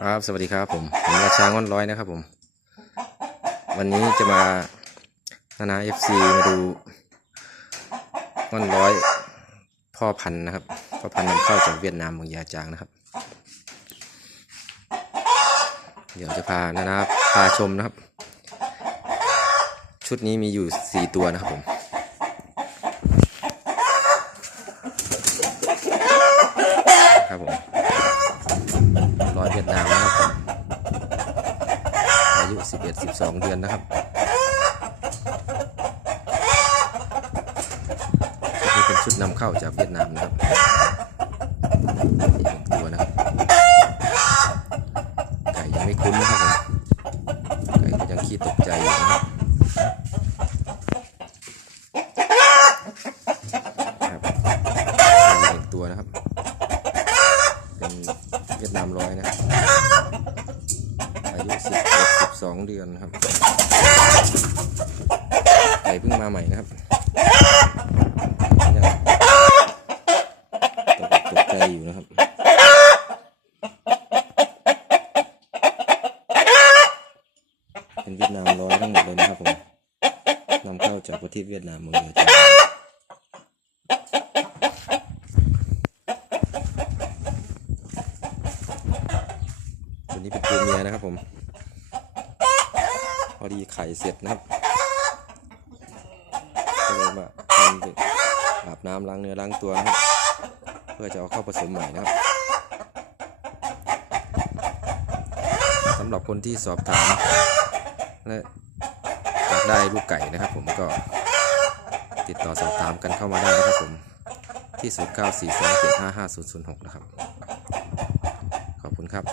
ครับ สวัสดีครับผมผมราชาง้อนร้อยนะครับผม วันนี้จะมานานาเอฟซีมาดูง้อนร้อยพ่อพันธุ์นะครับ พ่อพันธุ์นำเข้าจากเวียดนามเมืองยาจางนะครับ เดี๋ยวจะพานานาพาชมนะครับ ชุดนี้มีอยู่สี่ตัวนะครับผมครับผมร้อยเวียดนาม นะครับผมอายุ11 12เดือนนะครับนี้เป็นชุดนำเข้าจากเวียดนามนะครับอีกตัวนะครับไก่ยังไม่คุ้นนะครับผมไก่ก็ยังขี้ตกใจอยู่นะครับครับตัวนะครับ เป็นเวียดนามร้อยนะครับ อายุสิบเอ็ดสิบสอง เดือนนะครับ ไก่เพิ่งมาใหม่นะครับยังตกใจอยู่นะครับเป็นเวียดนามร้อยทั้งหมดเลยนะครับผมนำเข้าจากประเทศเวียดนามมืองเดียวกันตัวนี้เป็นตัวเมียนะครับผม พอดีไข่เสร็จนะครับก็เลยมาทำอาบน้ำล้างเนื้อล้างตัวนะครับ เพื่อจะเอาเข้าผสมใหม่นะครับสำหรับคนที่สอบถามและอยากได้ลูกไก่นะครับ ผมก็ติดต่อสอบถามกันเข้ามาได้นะครับผมที่ 0942755006 นะครับ ขอบคุณครับ